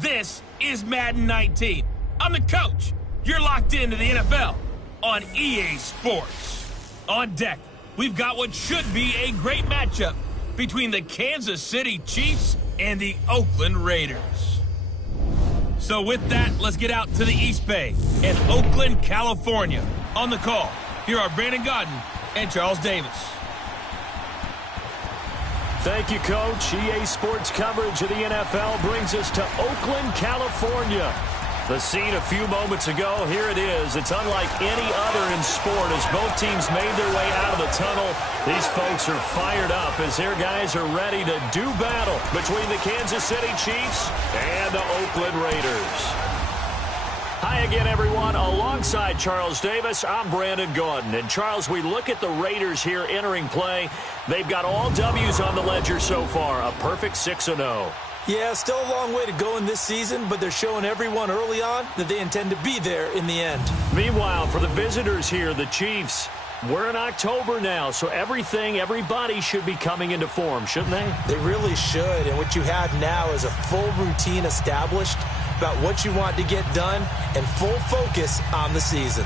This is Madden 19. I'm the coach. You're locked into the NFL on EA Sports. On deck, we've got what should be a great matchup between the Kansas City Chiefs and the Oakland Raiders. So with that, let's get out to the East Bay in Oakland, California. On the call, here are Brandon Gaudin and Charles Davis. Thank you, Coach. EA Sports coverage of the NFL brings us to Oakland, California. The scene a few moments ago, here it is. It's unlike any other in sport as both teams made their way out of the tunnel. These folks are fired up as their guys are ready to do battle between the Kansas City Chiefs and the Oakland Raiders. Hi again, everyone. Alongside Charles Davis, I'm Brandon Gaudin. And, Charles, we look at the Raiders here entering play. They've got all W's on the ledger so far, a perfect 6-0. Yeah, still a long way to go in this season, but they're showing everyone early on that they intend to be there in the end. Meanwhile, for the visitors here, the Chiefs, we're in October now, so everybody should be coming into form, shouldn't they? They really should, and what you have now is a full routine established about what you want to get done and full focus on the season.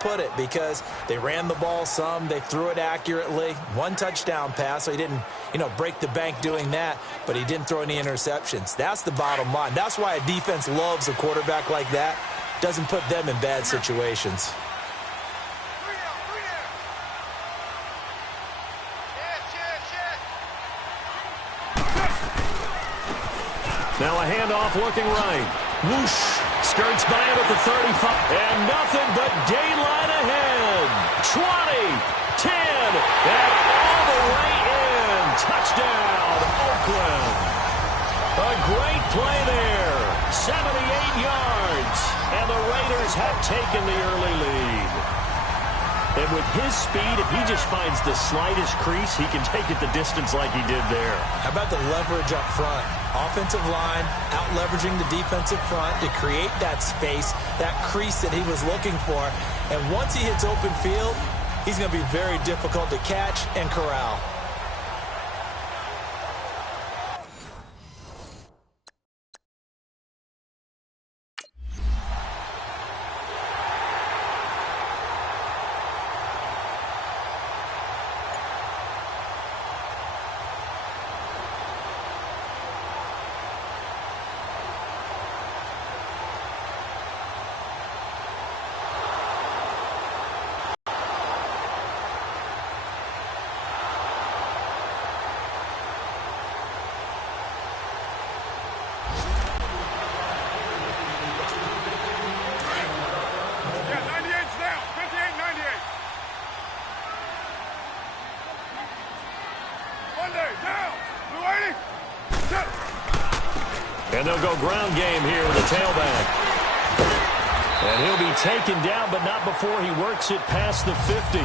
Put it, because they ran the ball some, they threw it accurately, one touchdown pass, so he didn't, break the bank doing that, but he didn't throw any interceptions. That's the bottom line. That's why a defense loves a quarterback like that, doesn't put them in bad situations. Now a handoff looking right. Whoosh. Skirts by him at the 35. And nothing but daylight ahead. 20, 10, and all the way in. Touchdown, Oakland. A great play there. 78 yards. And the Raiders have taken the early lead. And with his speed, if he just finds the slightest crease, he can take it the distance like he did there. How about the leverage up front? Offensive line out-leveraging the defensive front to create that space, that crease that he was looking for. And once he hits open field, he's going to be very difficult to catch and corral. And they'll go ground game here with a tailback. And he'll be taken down, but not before he works it past the 50.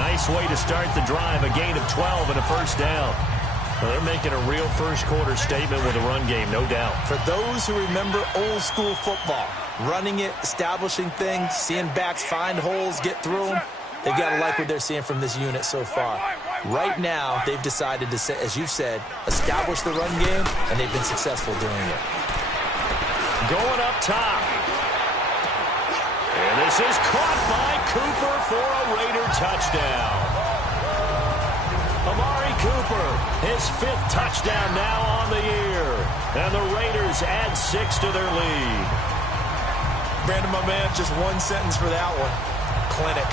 Nice way to start the drive, a gain of 12 and a first down. Well, they're making a real first-quarter statement with a run game, no doubt. For those who remember old-school football, running it, establishing things, seeing backs find holes, get through them, they've got to like what they're seeing from this unit so far. Right now, they've decided to, as you've said, establish the run game, and they've been successful doing it. Going up top. And this is caught by Cooper for a Raider touchdown. Amari Cooper, his 5th touchdown now on the year. And the Raiders add 6 to their lead. Brandon, my man, just one sentence for that one. Clinic.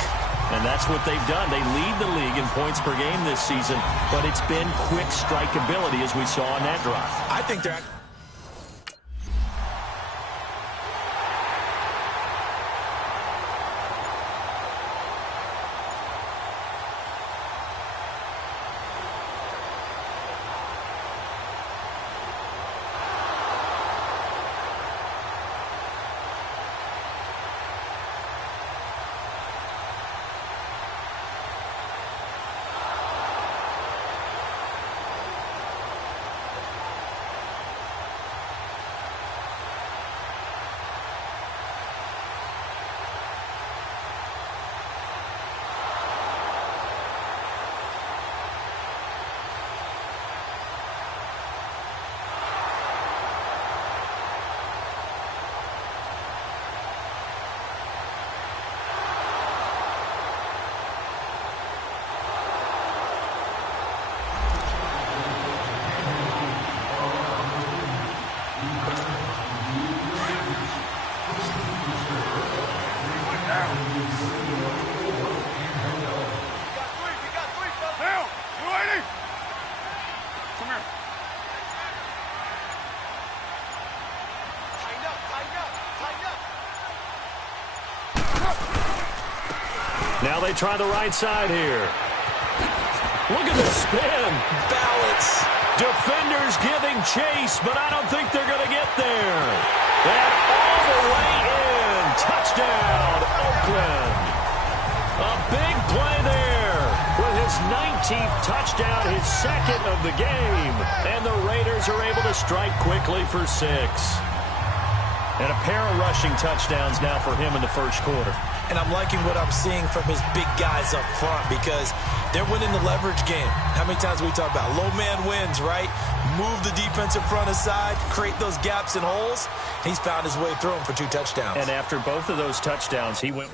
And that's what they've done. They lead the league in points per game this season, but it's been quick strikeability as we saw on that drive. I think they're... Now they try the right side here. Look at the spin. Balance. Defenders giving chase, but I don't think they're going to get there. And all the way in. Touchdown, Oakland. A big play there with his 19th touchdown, his 2nd of the game. And the Raiders are able to strike quickly for 6. And a pair of rushing touchdowns now for him in the first quarter. And I'm liking what I'm seeing from his big guys up front because they're winning the leverage game. How many times we talk about low man wins, right? Move the defensive front aside, create those gaps and holes. He's found his way through them for 2 touchdowns. And after both of those touchdowns, he went...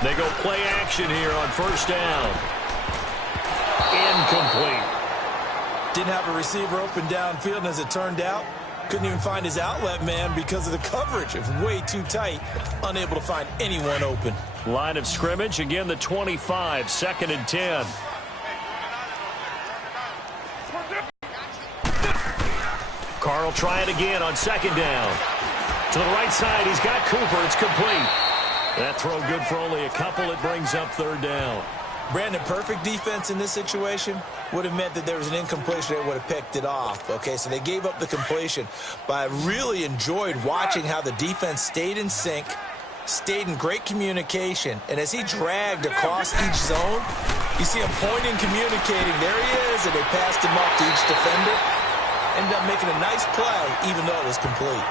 They go play action here on first down. Incomplete. Didn't have a receiver open downfield, and as it turned out, couldn't even find his outlet man because of the coverage. It was way too tight, unable to find anyone open. Line of scrimmage, again the 25, 2nd and 10. Carr will try it again on 2nd down. To the right side, he's got Cooper. It's complete. That throw good for only a couple. It brings up 3rd down. Brandon, perfect defense in this situation would have meant that there was an incompletion. They would have picked it off. Okay, so they gave up the completion. But I really enjoyed watching how the defense stayed in sync, stayed in great communication. And as he dragged across each zone, you see him pointing, communicating. There he is, and they passed him up to each defender. Ended up making a nice play, even though it was complete.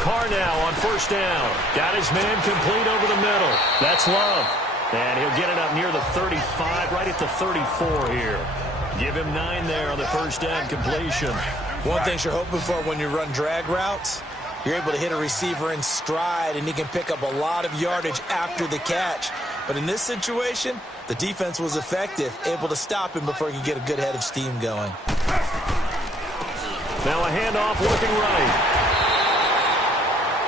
Carr now on first down. Got his man complete over the middle. That's Love. And he'll get it up near the 35, right at the 34 here. Give him 9 there on the first down completion. One thing you're hoping for when you run drag routes, you're able to hit a receiver in stride, and he can pick up a lot of yardage after the catch. But in this situation, the defense was effective, able to stop him before he could get a good head of steam going. Now a handoff looking right.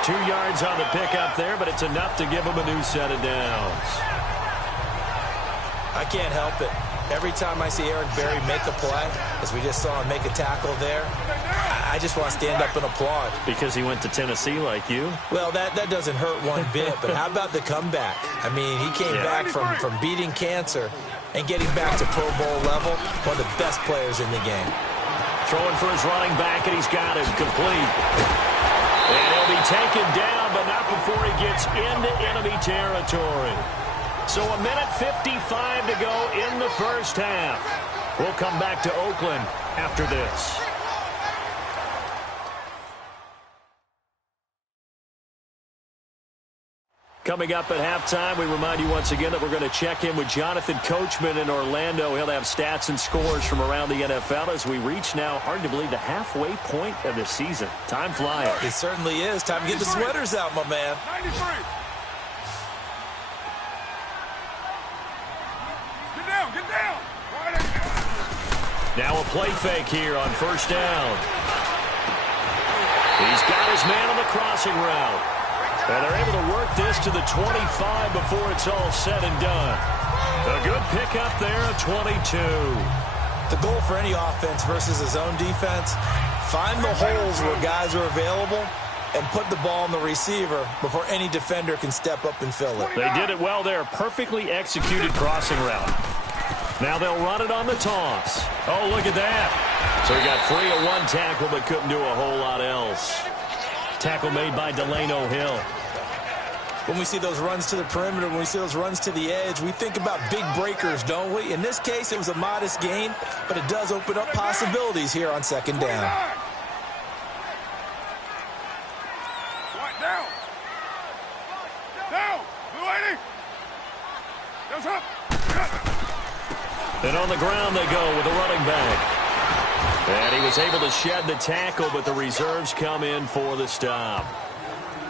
2 yards on the pickup there, but it's enough to give him a new set of downs. I can't help it. Every time I see Eric Berry make a play, as we just saw him make a tackle there, I just want to stand up and applaud. Because he went to Tennessee like you? Well, that doesn't hurt one bit, but how about the comeback? I mean, he came back from beating cancer and getting back to Pro Bowl level, one of the best players in the game. Throwing for his running back, and he's got it complete. And he'll be taken down, but not before he gets into enemy territory. So a minute 55 to go in the first half. We'll come back to Oakland after this. Coming up at halftime, we remind you once again that we're going to check in with Jonathan Coachman in Orlando. He'll have stats and scores from around the NFL as we reach now, hard to believe, the halfway point of the season. Time flying. It certainly is. Time to get the sweaters out, my man. 93. Get down. Now a play fake here on first down. He's got his man on the crossing route. And they're able to work this to the 25 before it's all said and done. A good pickup there at 22. The goal for any offense versus his own defense, find the holes where guys are available and put the ball on the receiver before any defender can step up and fill it. They did it well there. Perfectly executed crossing route. Now they'll run it on the toss. Oh, look at that. So he got free of one tackle but couldn't do a whole lot else. Tackle made by Delano Hill. When we see those runs to the perimeter, when we see those runs to the edge, we think about big breakers, don't we? In this case, it was a modest gain, but it does open up possibilities here on second down. Down. Down. Blue 80. Goes up. And on the ground they go with the running back. And he was able to shed the tackle, but the reserves come in for the stop.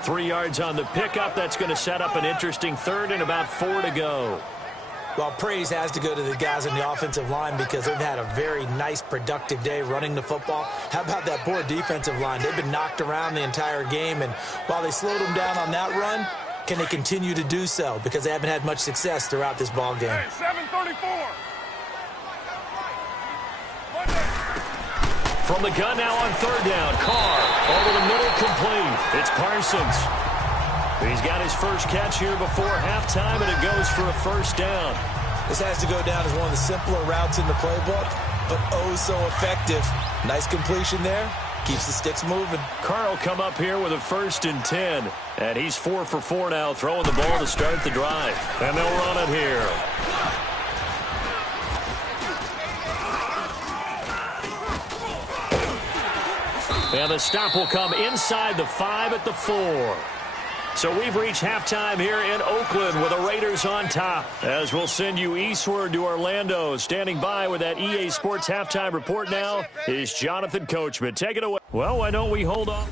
3 yards on the pickup. That's going to set up an interesting third and about 4 to go. Well, praise has to go to the guys on the offensive line because they've had a very nice, productive day running the football. How about that poor defensive line? They've been knocked around the entire game, and while they slowed them down on that run, can they continue to do so? Because they haven't had much success throughout this ball game. Hey, 734. From the gun now on third down. Carr over the middle, complete. It's Parsons. He's got his first catch here before halftime, and it goes for a first down. This has to go down as one of the simpler routes in the playbook, but oh so effective. Nice completion there. Keeps the sticks moving. Carr will come up here with a 1st and 10, and he's 4 for 4 now, throwing the ball to start the drive. And they'll run it here. And the stop will come inside the 5 at the 4. So we've reached halftime here in Oakland with the Raiders on top. As we'll send you eastward to Orlando. Standing by with that EA Sports halftime report now is Jonathan Coachman. Take it away. Well, why don't we hold on?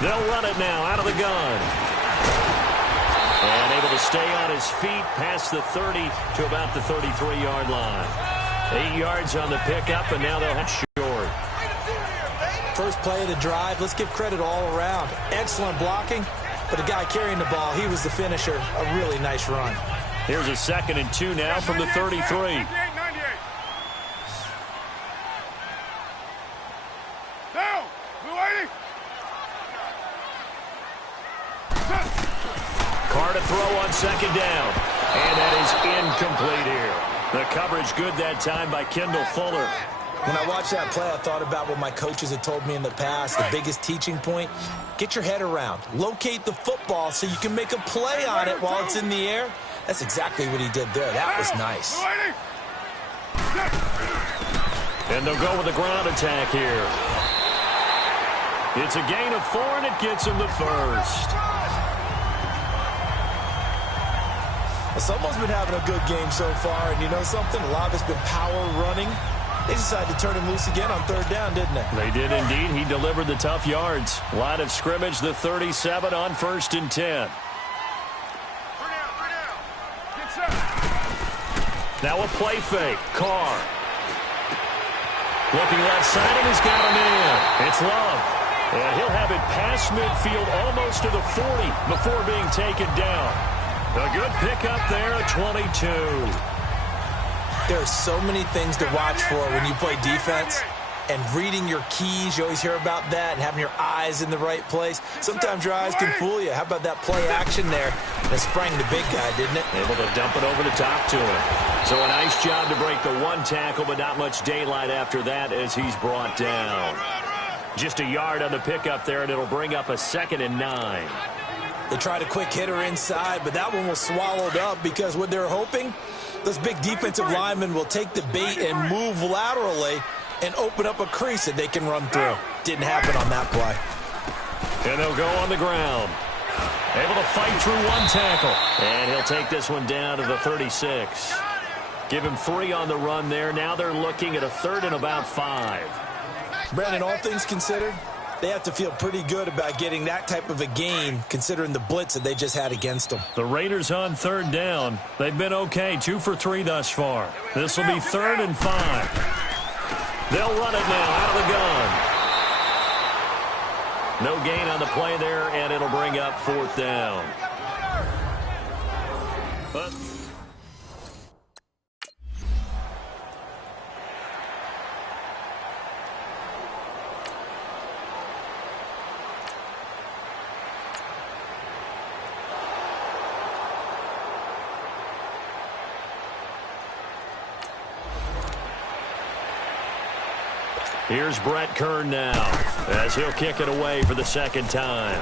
They'll run it now out of the gun. And able to stay on his feet past the 30 to about the 33-yard line. 8 yards on the pickup, and now they'll head short. First play of the drive. Let's give credit all around. Excellent blocking, but the guy carrying the ball, he was the finisher. A really nice run. Here's a 2nd and 2 now from the 33. Carr to throw on second down. And that is incomplete here. The coverage good that time by Kendall Fuller. When I watched that play, I thought about what my coaches had told me in the past. The biggest teaching point, get your head around. Locate the football so you can make a play on it while it's in the air. That's exactly what he did there. That was nice. And they'll go with the ground attack here. It's a gain of 4, and it gets him the first. Well, someone's been having a good game so far, and you know something? A lot of it's been power running. They decided to turn him loose again on third down, didn't they? They did indeed. He delivered the tough yards. Line of scrimmage, the 37 on 1st and 10. Now a play fake. Carr. Looking left side, and he's got him in. It's Love. And he'll have it past midfield almost to the 40 before being taken down. A good pickup there at 22. There are so many things to watch for when you play defense. And reading your keys, you always hear about that, and having your eyes in the right place. Sometimes your eyes can fool you. How about that play action there? And it sprang the big guy, didn't it? Able to dump it over the top to him. So a nice job to break the one tackle, but not much daylight after that as he's brought down. Just a yard on the pickup there, and it'll bring up a 2nd and 9. They tried a quick hitter inside, but that one was swallowed up because what they're hoping, those big defensive linemen will take the bait and move laterally and open up a crease that they can run through. Didn't happen on that play. And they'll go on the ground. Able to fight through one tackle. And he'll take this one down to the 36. Give him 3 on the run there. Now they're looking at a 3rd and about 5. Brandon, all things considered, they have to feel pretty good about getting that type of a gain considering the blitz that they just had against them. The Raiders on 3rd down. They've been okay, 2 for 3 thus far. This will be 3rd and 5. They'll run it now out of the gun. No gain on the play there, and it'll bring up 4th down. But here's Brett Kern now as he'll kick it away for the 2nd time.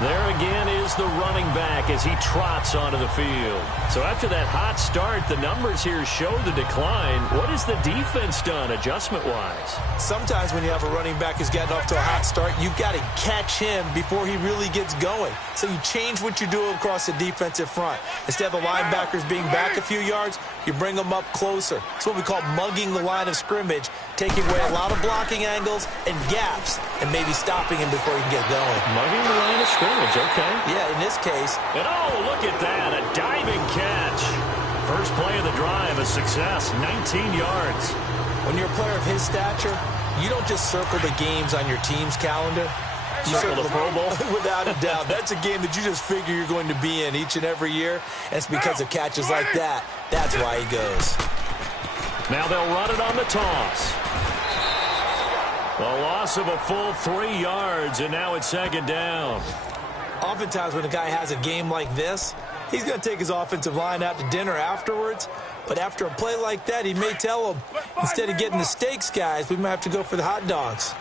There again is the running back as he trots onto the field. So after that hot start, the numbers here show the decline. What has the defense done adjustment-wise? Sometimes when you have a running back who's gotten off to a hot start, you've got to catch him before he really gets going. So you change what you do across the defensive front. Instead of the linebackers being back a few yards, you bring them up closer. It's what we call mugging the line of scrimmage, taking away a lot of blocking angles and gaps, and maybe stopping him before he can get going. Mugging the line of scrimmage, okay. Yeah, in this case. And oh, look at that, a diving catch. First play of the drive, a success, 19 yards. When you're a player of his stature, you don't just circle the games on your team's calendar. You circle the Pro Bowl? Without a doubt. That's a game that you just figure you're going to be in each and every year. And it's because of catches like that. That's why he goes. Now they'll run it on the toss. A loss of a full 3 yards, and now it's 2nd down. Oftentimes when a guy has a game like this, he's going to take his offensive line out to dinner afterwards. But after a play like that, he may tell them, instead of getting the steaks, guys, we might have to go for the hot dogs.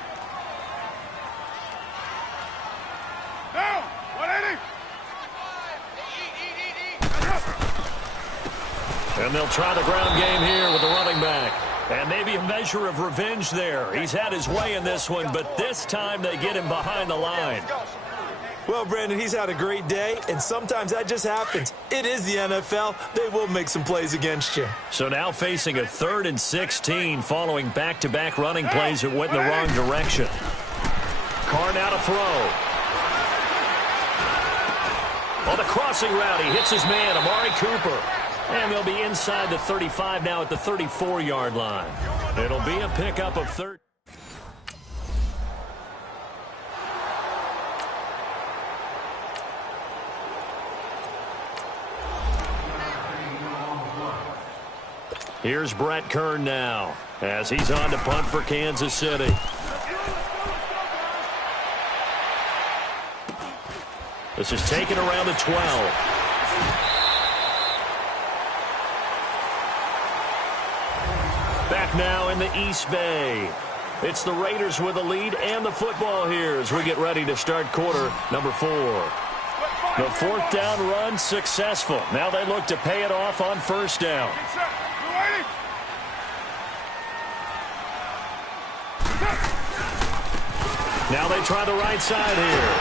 Down! 180! And they'll try the ground game here with the running back. And maybe a measure of revenge there. He's had his way in this one, but this time they get him behind the line. Well, Brandon, he's had a great day, and sometimes that just happens. It is the NFL. They will make some plays against you. So now facing a 3rd and 16 following back-to-back running plays that went in the wrong direction. Carr now to throw. On the crossing route, he hits his man, Amari Cooper. And they'll be inside the 35 now at the 34-yard line. It'll be a pickup of 13. Here's Brett Kern now as he's on to punt for Kansas City. This is taken around the 12. Back now in the East Bay. It's the Raiders with the lead and the football here as we get ready to start quarter number 4. The fourth down run successful. Now they look to pay it off on first down. Now they try the right side here.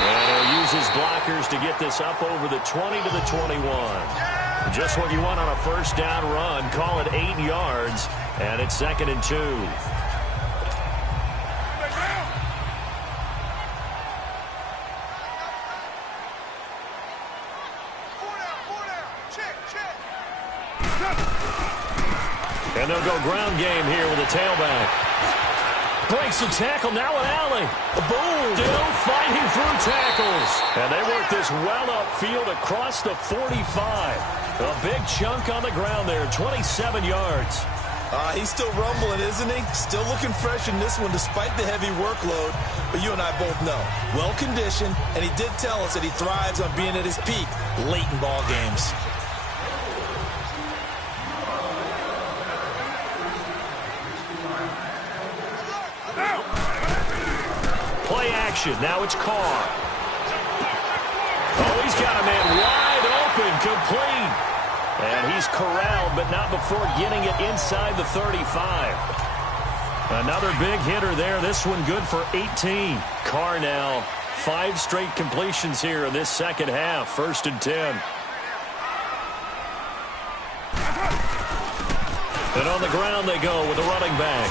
And he'll use his blockers to get this up over the 20 to the 21. Just what you want on a first down run. Call it 8 yards. And it's 2nd and 2. And they'll go ground game here with a tailback. Breaks the tackle, now an alley. Boom! Still fighting through tackles. And they work this well upfield across the 45. A big chunk on the ground there, 27 yards. He's still rumbling, isn't he? Still looking fresh in this one despite the heavy workload. But you and I both know, well-conditioned, and he did tell us that he thrives on being at his peak late in ball games. Play action. Now it's Carr. Oh, he's got a man wide open, complete. And he's corralled, but not before getting it inside the 35. Another big hitter there. This one good for 18. Carr now, 5 straight completions here in this second half. 1st and 10. And on the ground they go with a running back.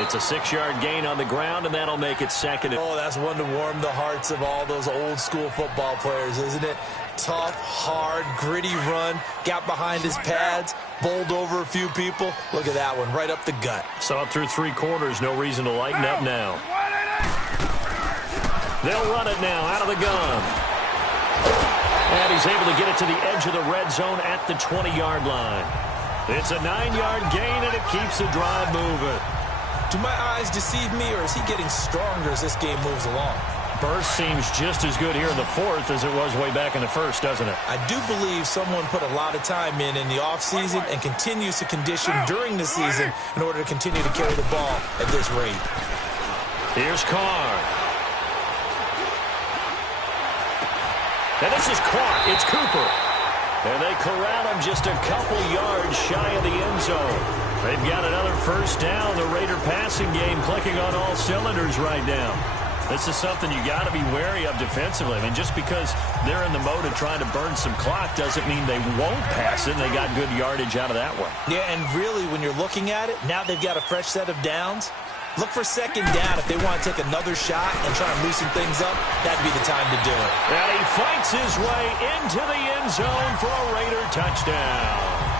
It's a 6-yard gain on the ground, and that'll make it 2nd. Oh, that's one to warm the hearts of all those old-school football players, isn't it? Tough, hard, gritty run. Got behind his pads, bowled over a few people. Look at that one, right up the gut. Saw it through 3 quarters. No reason to lighten up now. They'll run it now out of the gun. And he's able to get it to the edge of the red zone at the 20-yard line. It's a 9-yard gain, and it keeps the drive moving. Do my eyes deceive me, or is he getting stronger as this game moves along? Burst seems just as good here in the 4th as it was way back in the 1st, doesn't it? I do believe someone put a lot of time in the offseason and continues to condition during the season in order to continue to carry the ball at this rate. Here's Carr. And this is caught. It's Cooper. And they corral him just a couple yards shy of the end zone. They've got another first down. The Raider passing game clicking on all cylinders right now. This is something you got to be wary of defensively. I mean, just because they're in the mode of trying to burn some clock doesn't mean they won't pass it. And they got good yardage out of that one. Yeah, and really, when you're looking at it, now they've got a fresh set of downs. Look for 2nd down if they want to take another shot and try and loosen things up. That'd be the time to do it. And he fights his way into the end zone for a Raider touchdown.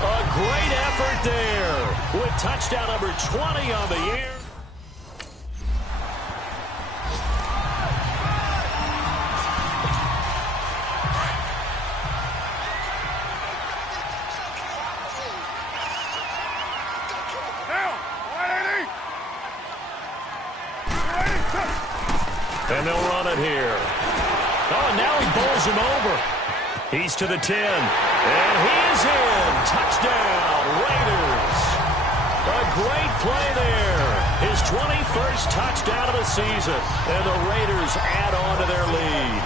A great effort there with touchdown number 20 on the year. And they'll run it here. Oh, and now he bowls him over. He's to the 10. And he is in. Touchdown, Raiders. A great play there. His 21st touchdown of the season. And the Raiders add on to their lead.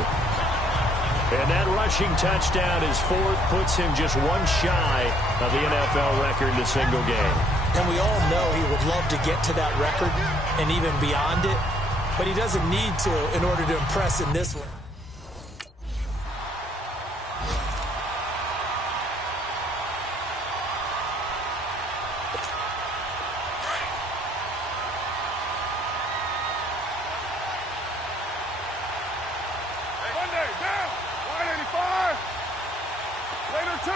And that rushing touchdown, his 4th, puts him just one shy of the NFL record in a single game. And we all know he would love to get to that record and even beyond it. But he doesn't need to in order to impress in this one. Monday, down. 185. Raider 2.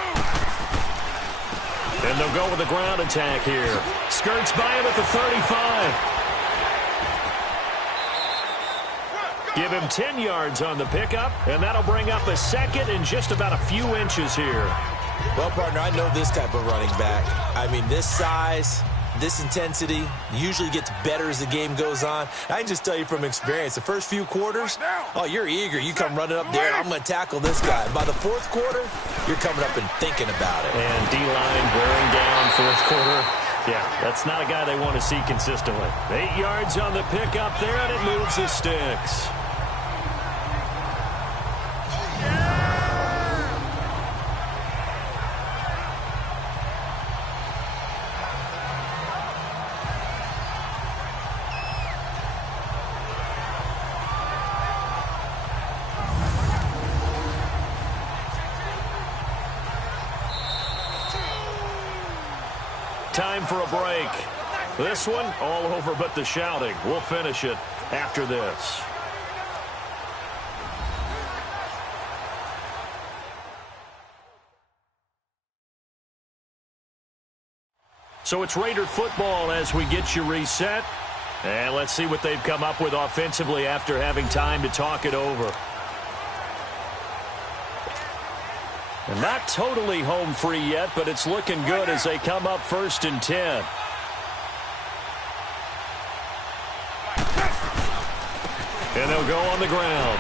And they'll go with the ground attack here. Skirts by him at the 35. Give him 10 yards on the pickup, and that'll bring up a 2nd and just about a few inches here. Well, partner, I know this type of running back. I mean, this size, this intensity usually gets better as the game goes on. I can just tell you from experience, the first few quarters, oh, you're eager. You come running up there, I'm going to tackle this guy. By the fourth quarter, you're coming up and thinking about it. And D-line wearing down fourth quarter. Yeah, that's not a guy they want to see consistently. 8 yards on the pickup there, and it moves the sticks. Time for a break. This one, all over but the shouting. We'll finish it after this. So it's Raider football as we get you reset. And let's see what they've come up with offensively after having time to talk it over. And not totally home free yet, but it's looking good as they come up 1st and 10. And they'll go on the ground.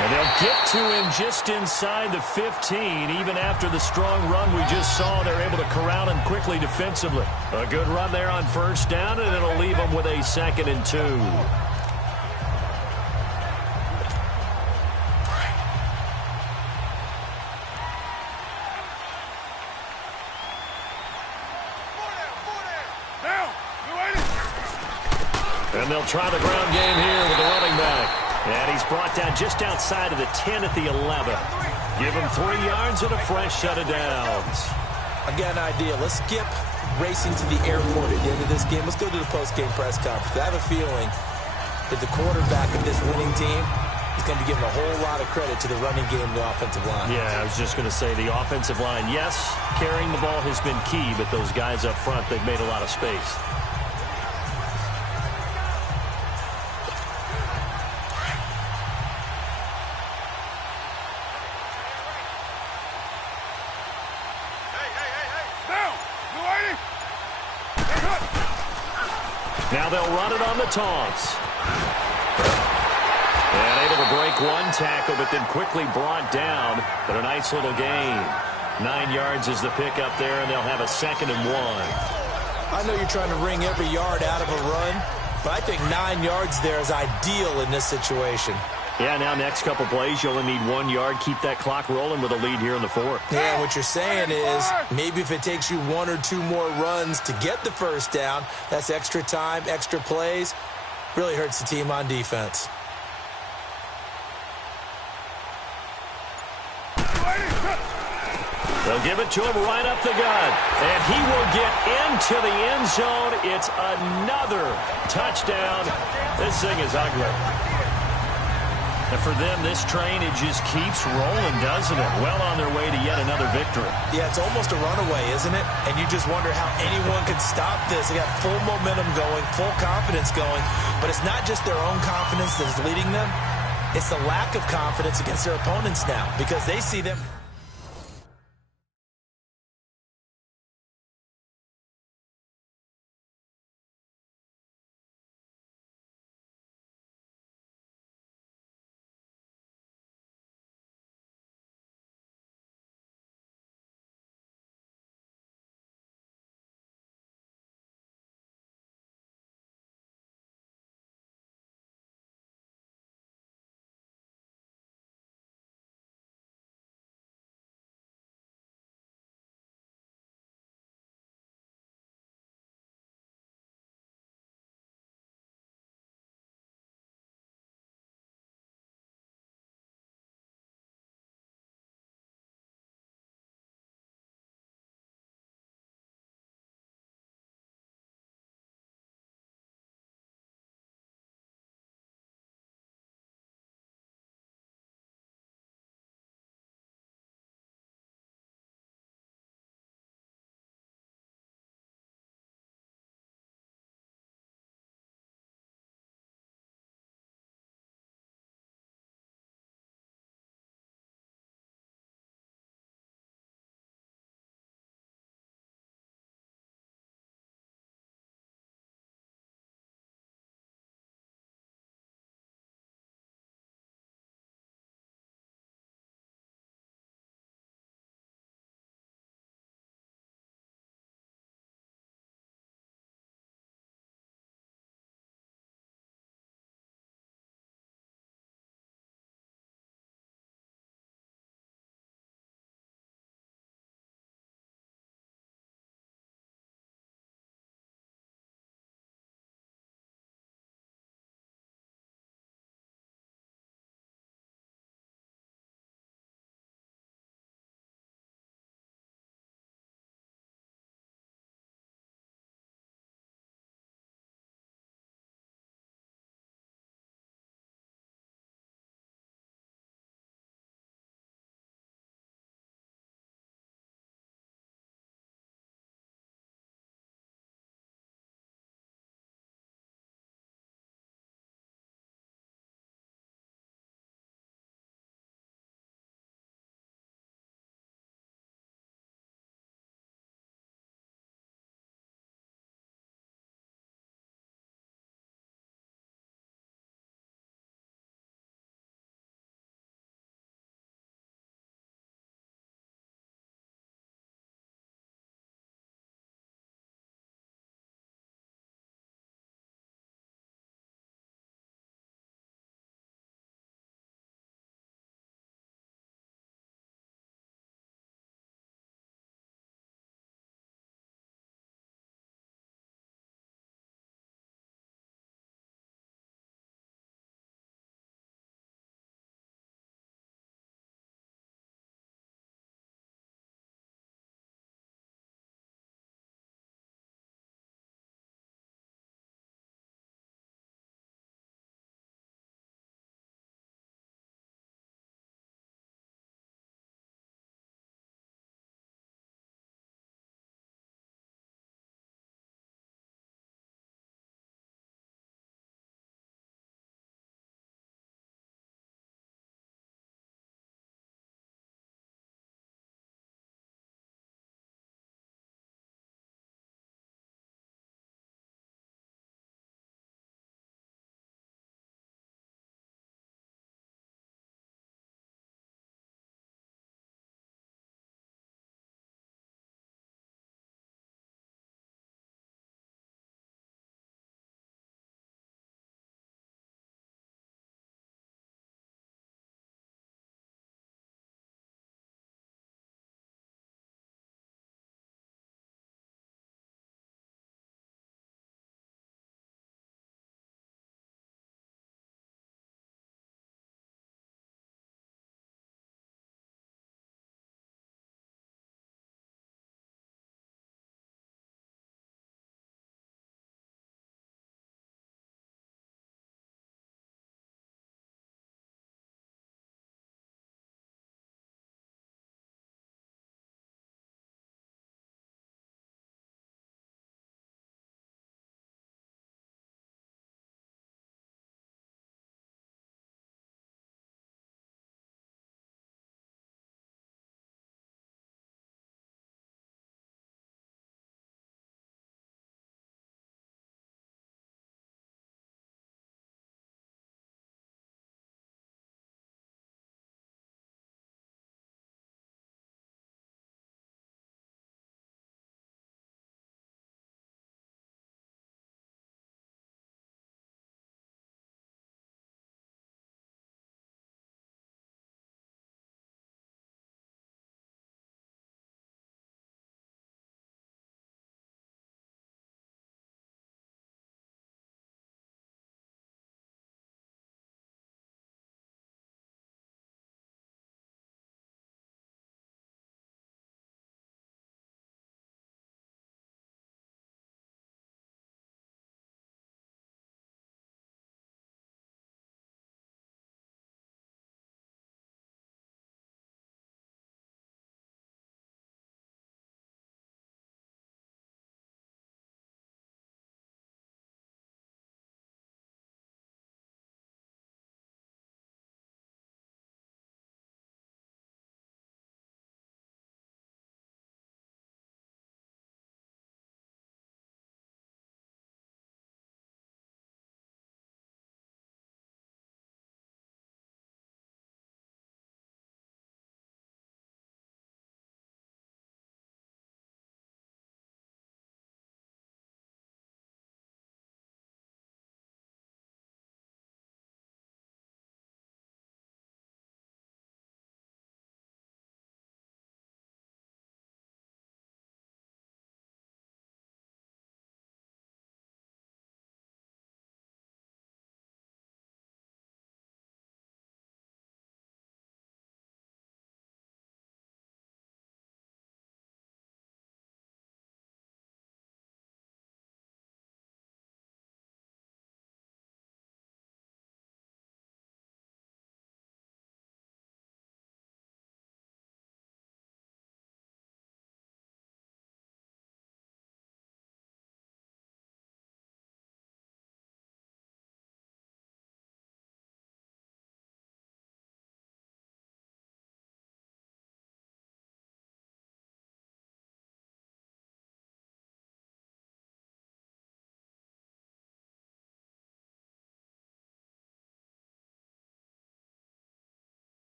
And they'll get to him just inside the 15. Even after the strong run we just saw, they're able to corral him quickly defensively. A good run there on 1st down, and it'll leave them with a 2nd and 2. And they'll try the ground game here with the running back. And he's brought down just outside of the 10 at the 11. Give him 3 yards and a fresh set of downs. I got an idea. Let's skip racing to the airport at the end of this game. Let's go to the post-game press conference. I have a feeling that the quarterback of this winning team is going to be given a whole lot of credit to the running game and the offensive line. Yeah, I was just going to say the offensive line, yes, carrying the ball has been key, but those guys up front, they've made a lot of space. Now they'll run it on the taunts. And able to break one tackle, but then quickly brought down. But a nice little gain. 9 yards is the pickup there, and they'll have a 2nd and 1. I know you're trying to wring every yard out of a run, but I think 9 yards there is ideal in this situation. Yeah, now next couple plays, you only need 1 yard. Keep that clock rolling with a lead here in the 4th. Yeah, what you're saying is maybe if it takes you 1 or 2 more runs to get the 1st down, that's extra time, extra plays. Really hurts the team on defense. They'll give it to him right up the gut. And he will get into the end zone. It's another touchdown. This thing is ugly. And for them, this train, it just keeps rolling, doesn't it? Well on their way to yet another victory. Yeah, it's almost a runaway, isn't it? And you just wonder how anyone could stop this. They got full momentum going, full confidence going. But it's not just their own confidence that's leading them. It's the lack of confidence against their opponents now because they see them.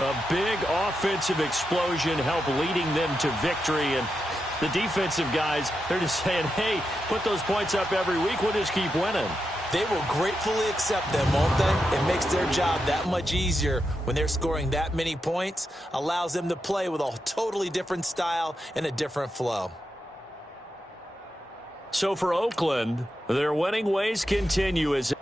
A big offensive explosion helped leading them to victory. And the defensive guys, they're just saying, hey, put those points up every week. We'll just keep winning. They will gratefully accept them, won't they? It makes their job that much easier when they're scoring that many points. Allows them to play with a totally different style and a different flow. So for Oakland, their winning ways continue as